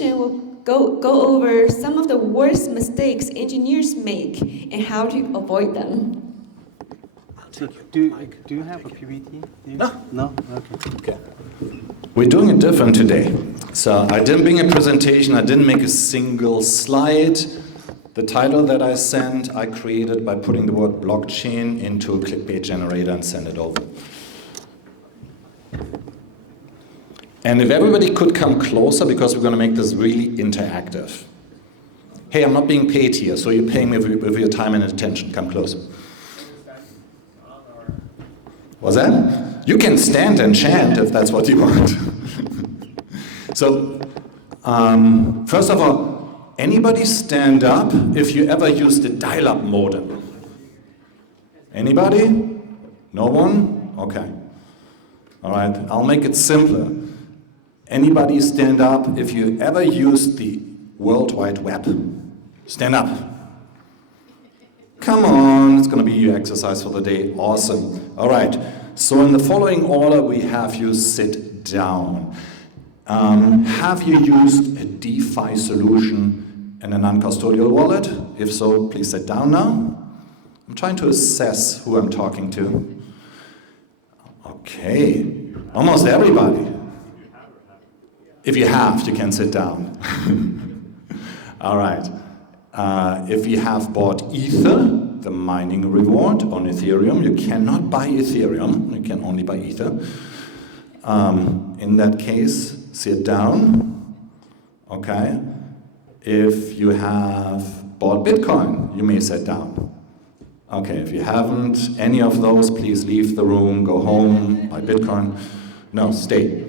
We'll go over some of the worst mistakes engineers make and how to avoid them. Do you have a PPT? No? Okay. We're doing it different today. So I didn't bring a presentation, I didn't make a single slide. The title that I sent, I created by putting the word blockchain into a clickbait generator and send it over. And if everybody could come closer, because we're going to make this really interactive. Hey, I'm not being paid here, so you're paying me with your time and attention. Come closer. What's that? You can stand and chant if that's what you want. So, first of all, anybody stand up if you ever used a dial-up modem? Anybody? No one? Okay. All right, I'll make it simpler. Anybody stand up if you ever used the World Wide Web? Stand up. Come on, it's going to be your exercise for the day. Awesome. All right, so in the following order, we have you sit down. Have you used a DeFi solution in a non-custodial wallet? If so, please sit down now. I'm trying to assess who I'm talking to. Okay, almost everybody. If you have, you can sit down. All right. If you have bought Ether, the mining reward on Ethereum, you cannot buy Ethereum, you can only buy Ether. In that case, sit down. Okay. If you have bought Bitcoin, you may sit down. Okay, if you haven't any of those, please leave the room, go home, buy Bitcoin. No, stay.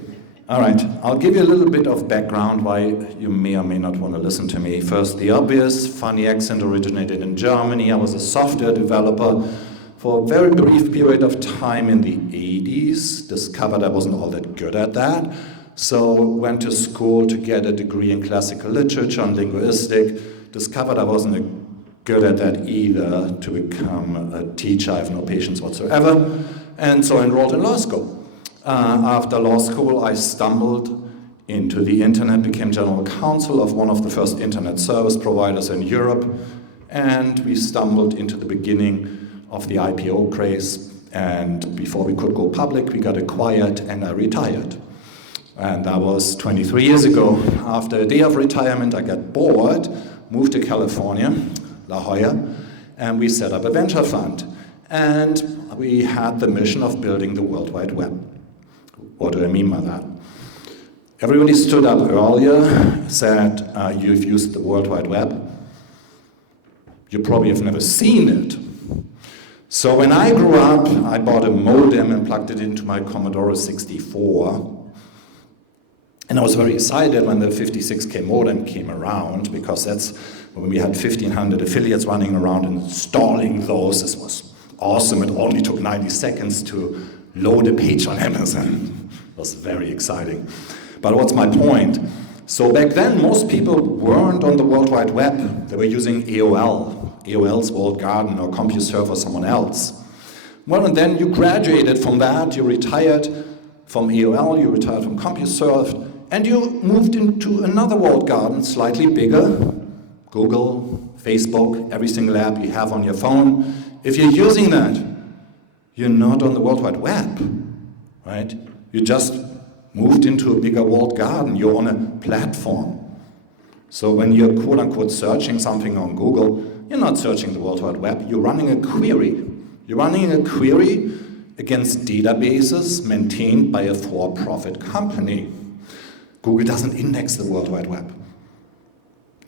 All right, I'll give you a little bit of background why you may or may not want to listen to me. First, the obvious, funny accent originated in Germany. I was a software developer for a very brief period of time in the 80s. Discovered I wasn't all that good at that. So went to school to get a degree in classical literature and linguistic. Discovered I wasn't good at that either to become a teacher. I have no patience whatsoever. And so I enrolled in law school. After law school, I stumbled into the internet, became general counsel of one of the first internet service providers in Europe, and we stumbled into the beginning of the IPO craze, and before we could go public, we got acquired, and I retired. And that was 23 years ago. After a day of retirement, I got bored, moved to California, La Jolla, and we set up a venture fund. And we had the mission of building the World Wide Web. What do I mean by that? Everybody stood up earlier, said, you've used the World Wide Web. You probably have never seen it. So when I grew up, I bought a modem and plugged it into my Commodore 64. And I was very excited when the 56K modem came around, because that's when we had 1,500 affiliates running around installing those. This was awesome. It only took 90 seconds to load a page on Amazon. It was very exciting. But what's my point? So back then, most people weren't on the World Wide Web. They were using AOL, AOL's Walled Garden, or CompuServe, or someone else. Well, and then you graduated from that, you retired from AOL, you retired from CompuServe, and you moved into another walled garden, slightly bigger, Google, Facebook, every single app you have on your phone. If you're using that, you're not on the World Wide Web, right? You just moved into a bigger walled garden. You're on a platform. So when you're quote-unquote searching something on Google, you're not searching the World Wide Web. You're running a query. You're running a query against databases maintained by a for-profit company. Google doesn't index the World Wide Web.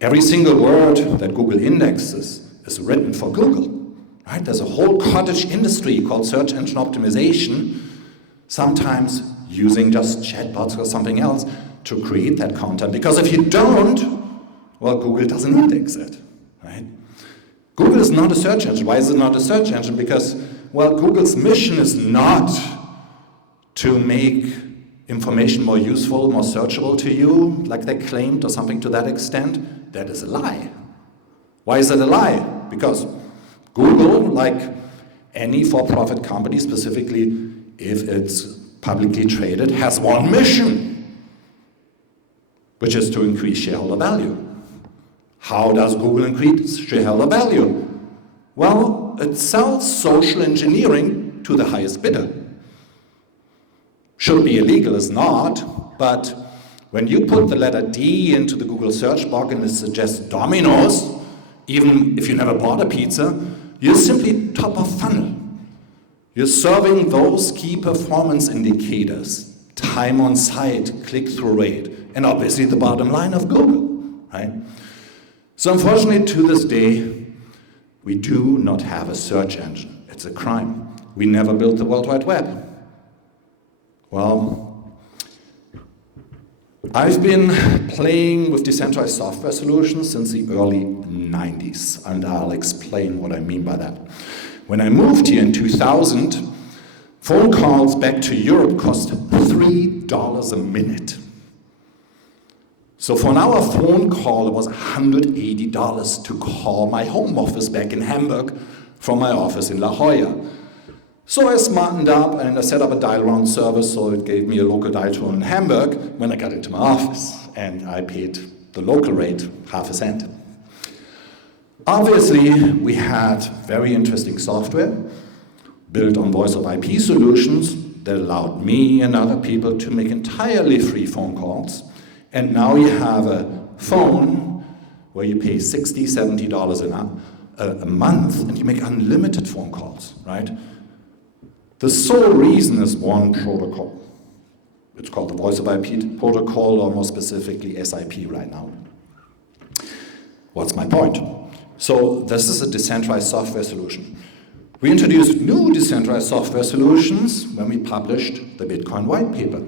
Every single word that Google indexes is written for Google. Right? There's a whole cottage industry called search engine optimization, sometimes using just chatbots or something else to create that content. Because if you don't, well, Google doesn't index it. Right? Google is not a search engine. Why is it not a search engine? Because, well, Google's mission is not to make information more useful, more searchable to you, like they claimed, or something to that extent. That is a lie. Why is that a lie? Because Google, like any for-profit company, specifically if it's publicly traded, has one mission. which is to increase shareholder value. How does Google increase shareholder value? Well, it sells social engineering to the highest bidder. Should be illegal, it's not, but when you put the letter D into the Google search box and it suggests Domino's, even if you never bought a pizza, you're simply top of funnel. You're serving those key performance indicators, time on site, click-through rate, and obviously the bottom line of Google, right? So unfortunately, to this day, we do not have a search engine. It's a crime. We never built the World Wide Web. Well, I've been playing with decentralized software solutions since the early 90s, and I'll explain what I mean by that. When I moved here in 2000, phone calls back to Europe cost $3 a minute. So for an hour phone call, it was $180 to call my home office back in Hamburg from my office in La Jolla. So I smartened up and I set up a dial-around service, so it gave me a local dial tone in Hamburg when I got into my office, and I paid the local rate, half a cent. Obviously, we had very interesting software built on voice over IP solutions that allowed me and other people to make entirely free phone calls. And now you have a phone where you pay $60, $70 a month and you make unlimited phone calls, right? The sole reason is one protocol. It's called the voice over IP protocol, or more specifically SIP right now. What's my point? So this is a decentralized software solution. We introduced new decentralized software solutions when we published the Bitcoin white paper.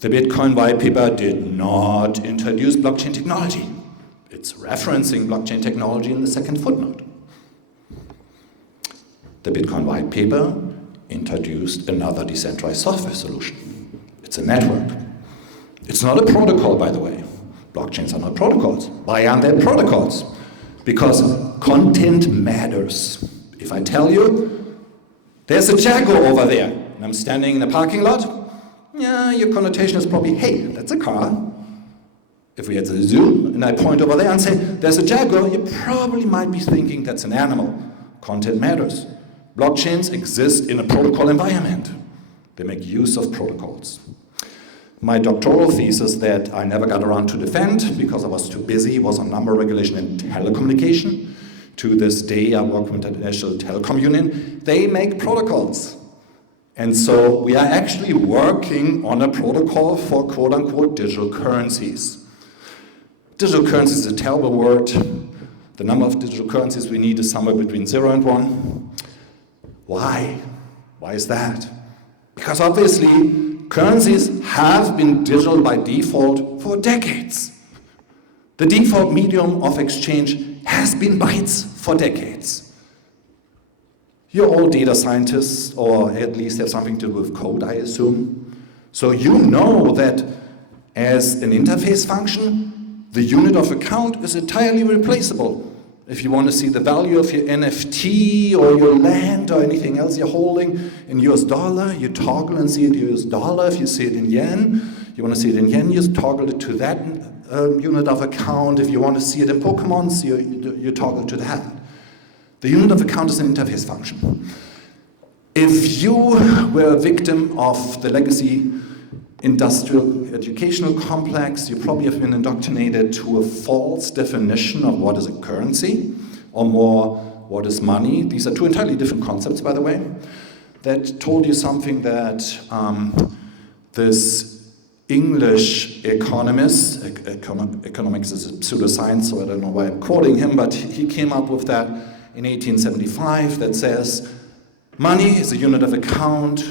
The Bitcoin white paper did not introduce blockchain technology. It's referencing blockchain technology in the second footnote. The Bitcoin white paper introduced another decentralized software solution. It's a network. It's not a protocol, by the way. Blockchains are not protocols. Why aren't they protocols? Because content matters. If I tell you, there's a Jaguar over there, and I'm standing in a parking lot, yeah, your connotation is probably, hey, that's a car. If we had a zoo, and I point over there and say, there's a Jaguar, you probably might be thinking that's an animal. Content matters. Blockchains exist in a protocol environment. They make use of protocols. My doctoral thesis that I never got around to defend because I was too busy was on number regulation and telecommunication. To this day, I work with the International Telecom Union. They make protocols. And so we are actually working on a protocol for quote-unquote digital currencies. Digital currencies is a terrible word. The number of digital currencies we need is somewhere between 0 and 1. Why? Why is that? Because obviously, currencies have been digital by default for decades. The default medium of exchange has been bytes for decades. You're all data scientists, or at least have something to do with code, I assume. So you know that as an interface function, the unit of account is entirely replaceable. If you want to see the value of your NFT or your land or anything else you're holding in US dollar, you toggle and see it in US dollar. If you see it in yen, you want to see it in yen, you toggle it to that unit of account. If you want to see it in Pokemon, you toggle to that. The unit of account is an interface function. If you were a victim of the legacy industrial educational complex, you probably have been indoctrinated to a false definition of what is a currency, or more, what is money. These are two entirely different concepts, by the way, that told you something that this English economist, economics is a pseudoscience, so I don't know why I'm quoting him, but he came up with that in 1875 that says, money is a unit of account,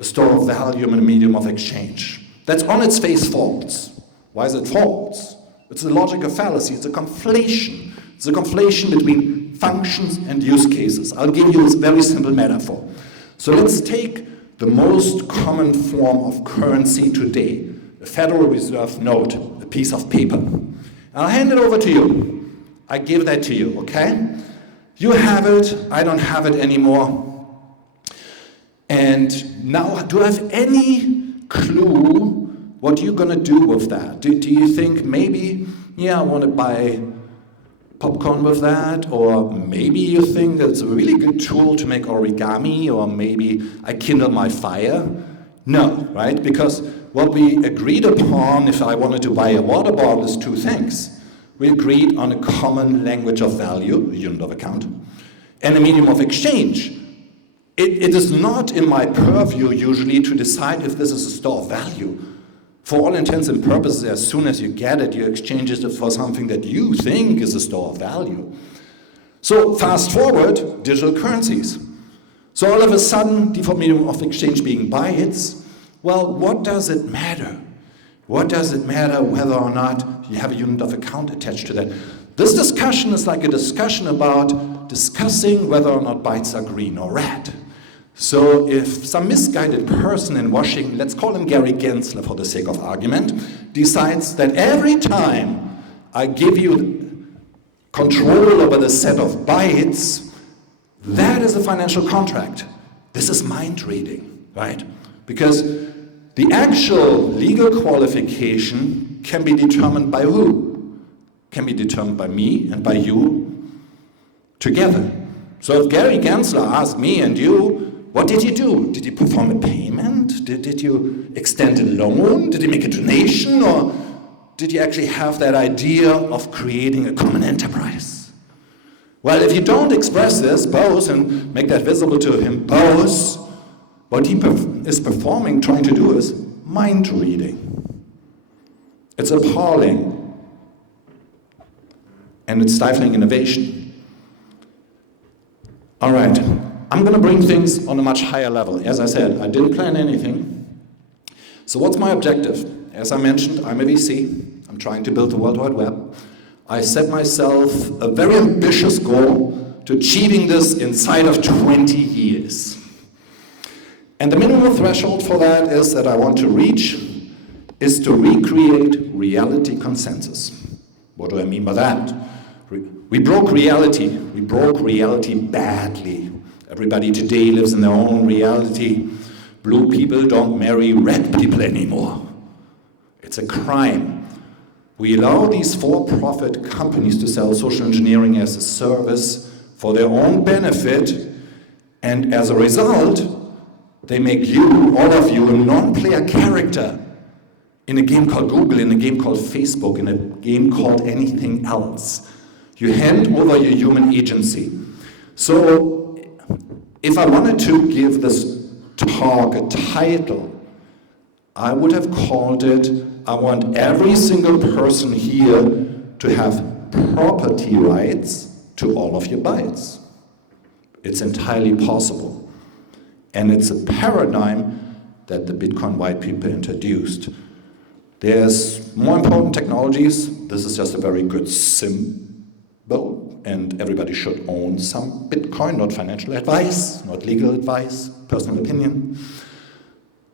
a store of value, and a medium of exchange. That's on its face false. Why is it false? It's a logical fallacy, it's a conflation. It's a conflation between functions and use cases. I'll give you this very simple metaphor. So let's take the most common form of currency today, a Federal Reserve note, a piece of paper. And I'll hand it over to you. I give that to you, okay? You have it, I don't have it anymore. And now, do I have any clue what you're going to do with that. Do you think maybe, yeah, I want to buy popcorn with that, or maybe you think it's a really good tool to make origami, or maybe I kindle my fire? No, right? Because what we agreed upon if I wanted to buy a water bottle is two things. We agreed on a common language of value, a unit of account, and a medium of exchange. It is not in my purview usually to decide if this is a store of value. For all intents and purposes, as soon as you get it, you exchange it for something that you think is a store of value. So fast forward, digital currencies. So all of a sudden, default medium of exchange being bytes, well, what does it matter? What does it matter whether or not you have a unit of account attached to that? This discussion is like a discussion about discussing whether or not bytes are green or red. So if some misguided person in Washington, let's call him Gary Gensler for the sake of argument, decides that every time I give you control over the set of bytes, that is a financial contract. This is mind reading, right? Because the actual legal qualification can be determined by who? Can be determined by me and by you together. So if Gary Gensler asked me and you, what did you do? Did you perform a payment? Did you extend a loan? Did you make a donation? Or did you actually have that idea of creating a common enterprise? Well, if you don't express this, both, and make that visible to him, both, what he is performing, trying to do is mind reading. It's appalling. And it's stifling innovation. All right. I'm going to bring things on a much higher level. As I said, I didn't plan anything. So what's my objective? As I mentioned, I'm a VC. I'm trying to build the World Wide Web. I set myself a very ambitious goal to achieving this inside of 20 years. And the minimum threshold for that is that I want to reach is to recreate reality consensus. What do I mean by that? We broke reality. We broke reality badly. Everybody today lives in their own reality. Blue people don't marry red people anymore. It's a crime. We allow these for-profit companies to sell social engineering as a service for their own benefit, and as a result, they make you, all of you, a non-player character in a game called Google, in a game called Facebook, in a game called anything else. You hand over your human agency. So, if I wanted to give this talk a title, I would have called it, I want every single person here to have property rights to all of your bytes. It's entirely possible. And it's a paradigm that the Bitcoin white paper introduced. There's more important technologies. This is just a very good symbol. And everybody should own some Bitcoin, not financial advice, not legal advice, personal opinion.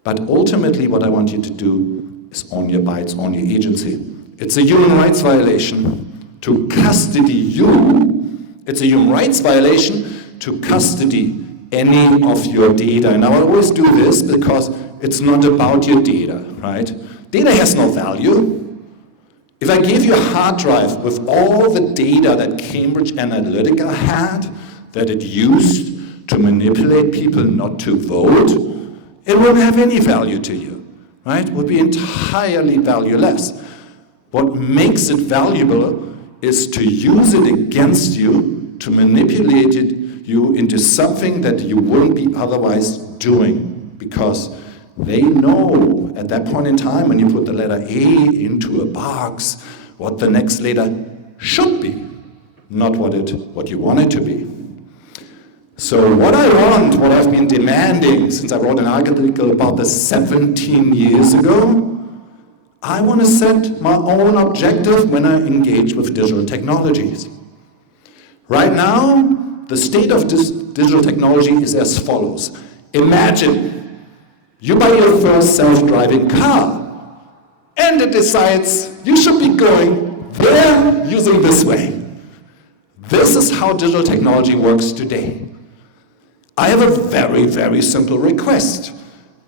But ultimately what I want you to do is own your bytes, own your agency. It's a human rights violation to custody you. It's a human rights violation to custody any of your data. And I always do this because it's not about your data, right? Data has no value. If I gave you a hard drive with all the data that Cambridge Analytica had, that it used to manipulate people not to vote, it wouldn't have any value to you, right? It would be entirely valueless. What makes it valuable is to use it against you, to manipulate you into something that you wouldn't be otherwise doing, because they know at that point in time when you put the letter A into a box what the next letter should be, not what you want it to be. So what I want, what I've been demanding since I wrote an article about this 17 years ago, I want to set my own objective when I engage with digital technologies. Right now, the state of digital technology is as follows. Imagine you buy your first self-driving car, and it decides you should be going there using this way. This is how digital technology works today. I have a very, very simple request.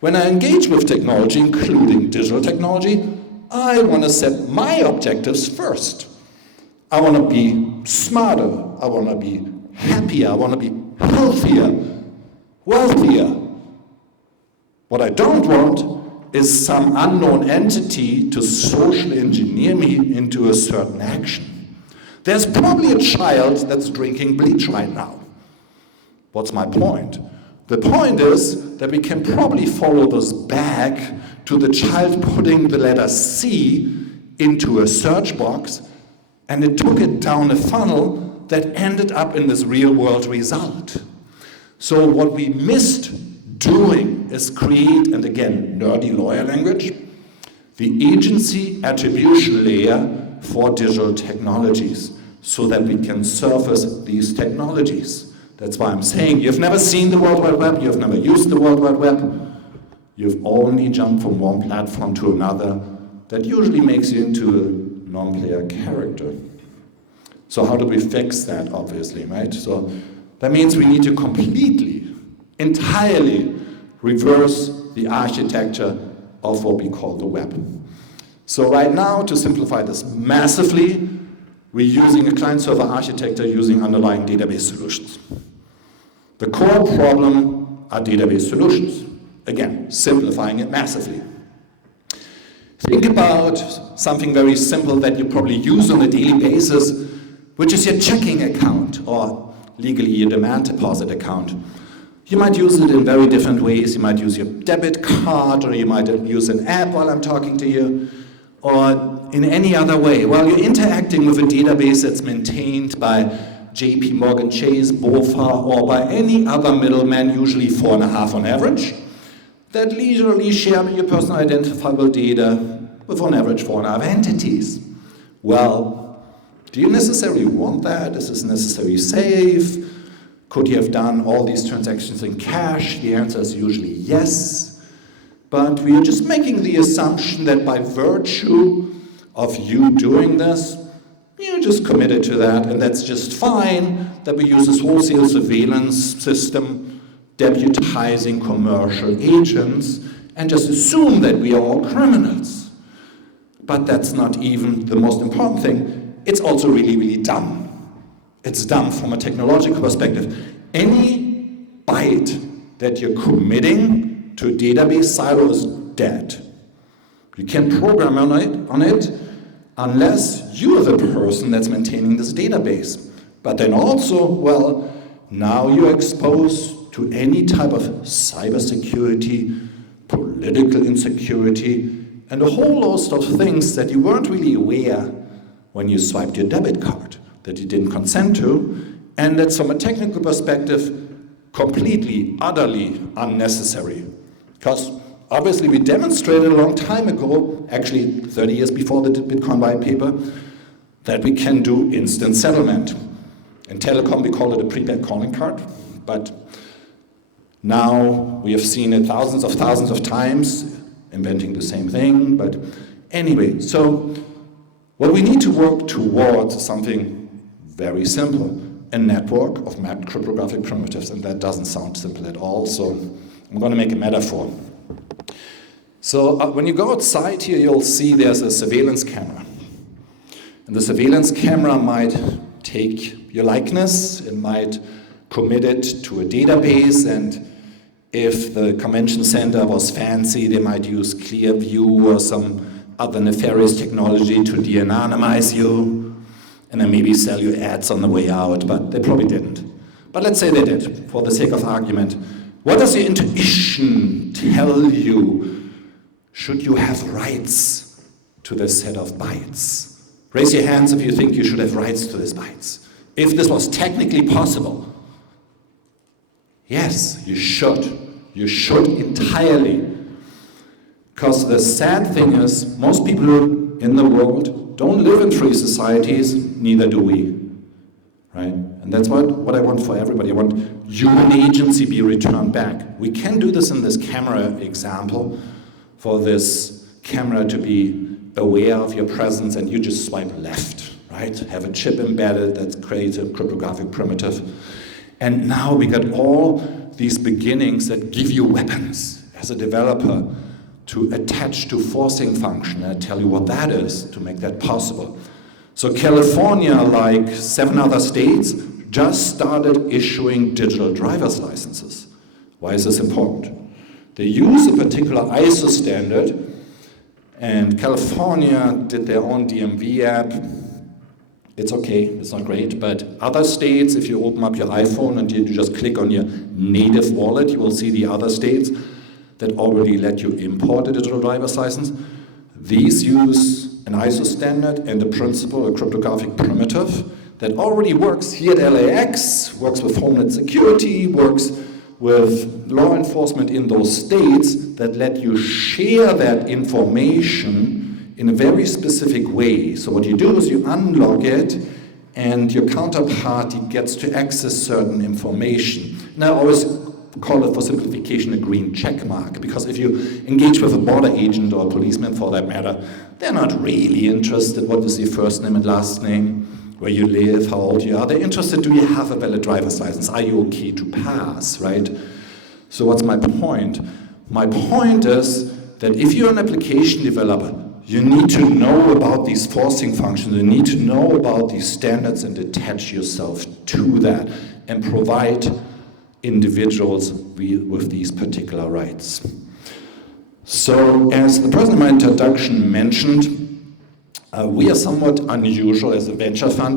When I engage with technology, including digital technology, I want to set my objectives first. I want to be smarter, I want to be happier, I want to be healthier, wealthier. What I don't want is some unknown entity to socially engineer me into a certain action. There's probably a child that's drinking bleach right now. What's my point? The point is that we can probably follow this back to the child putting the letter C into a search box, and it took it down a funnel that ended up in this real-world result. So what we missed doing is create, and again, nerdy lawyer language, the agency attribution layer for digital technologies so that we can surface these technologies. That's why I'm saying you've never seen the World Wide Web, you've never used the World Wide Web, you've only jumped from one platform to another. That usually makes you into a non-player character. So how do we fix that, obviously, right? So that means we need to completely, entirely reverse the architecture of what we call the web. So right now, to simplify this massively, we're using a client-server architecture using underlying database solutions. The core problem are database solutions. Again, simplifying it massively. Think about something very simple that you probably use on a daily basis, which is your checking account, or legally your demand deposit account. You might use it in very different ways. You might use your debit card, or you might use an app while I'm talking to you, or in any other way. While you're interacting with a database that's maintained by JP Morgan Chase, BofA, or by any other middleman, usually 4.5 on average, that leisurely share your personal identifiable data with on average 4.5 entities. Well, do you necessarily want that? Is this necessarily safe? Could you have done all these transactions in cash? The answer is usually yes. But we are just making the assumption that by virtue of you doing this, you're just committed to that, and that's just fine, that we use this wholesale surveillance system deputizing commercial agents and just assume that we are all criminals. But that's not even the most important thing. It's also really, really dumb. It's dumb from a technological perspective. Any byte that you're committing to a database silo is dead. You can't program on it unless you're the person that's maintaining this database. But then also, well, now you're exposed to any type of cybersecurity, political insecurity, and a whole host of things that you weren't really aware when you swiped your debit card, that you didn't consent to, and that's from a technical perspective completely, utterly unnecessary. Because obviously we demonstrated a long time ago, actually 30 years before the Bitcoin white paper, that we can do instant settlement. In telecom we call it a prepaid calling card, but now we have seen it thousands of times, inventing the same thing. But anyway, so what we need to work towards is something very simple, a network of mapped cryptographic primitives, and that doesn't sound simple at all, so I'm going to make a metaphor. So when you go outside here, you'll see there's a surveillance camera. And the surveillance camera might take your likeness, it might commit it to a database, and if the convention center was fancy, they might use Clearview or some other nefarious technology to de-anonymize you, and then maybe sell you ads on the way out, but they probably didn't. But let's say they did, for the sake of argument. What does your intuition tell you? Should you have rights to this set of bytes? Raise your hands if you think you should have rights to these bytes. If this was technically possible, yes, you should. You should entirely. Because the sad thing is, most people in the world don't live in free societies, neither do we. Right? And that's what I want for everybody. I want human agency be returned back. We can do this in this camera example, for this camera to be aware of your presence and you just swipe left, right? Have a chip embedded that creates a cryptographic primitive. And now we got all these beginnings that give you weapons. as a developer to attach to forcing function, and I tell you what that is to make that possible. So California, like 7 other states, just started issuing digital driver's licenses. Why is this important? They use a particular ISO standard, and California did their own DMV app. It's okay, it's not great, but other states, if you open up your iPhone and you just click on your native wallet, you will see the other states that already let you import a digital driver's license. These use an ISO standard and a principle, a cryptographic primitive, that already works here at LAX, works with Homeland Security, works with law enforcement in those states that let you share that information in a very specific way. So what you do is you unlock it and your counterparty gets to access certain information. And I always call it, for simplification, a green check mark, because if you engage with a border agent or a policeman for that matter, they're not really interested what is your first name and last name, where you live, how old you are. They're interested, do you have a valid driver's license? Are you okay to pass, right? So what's my point? My point is that if you're an application developer, you need to know about these forcing functions, you need to know about these standards and attach yourself to that and provide individuals with these particular rights. So as the person in my introduction mentioned, we are somewhat unusual as a venture fund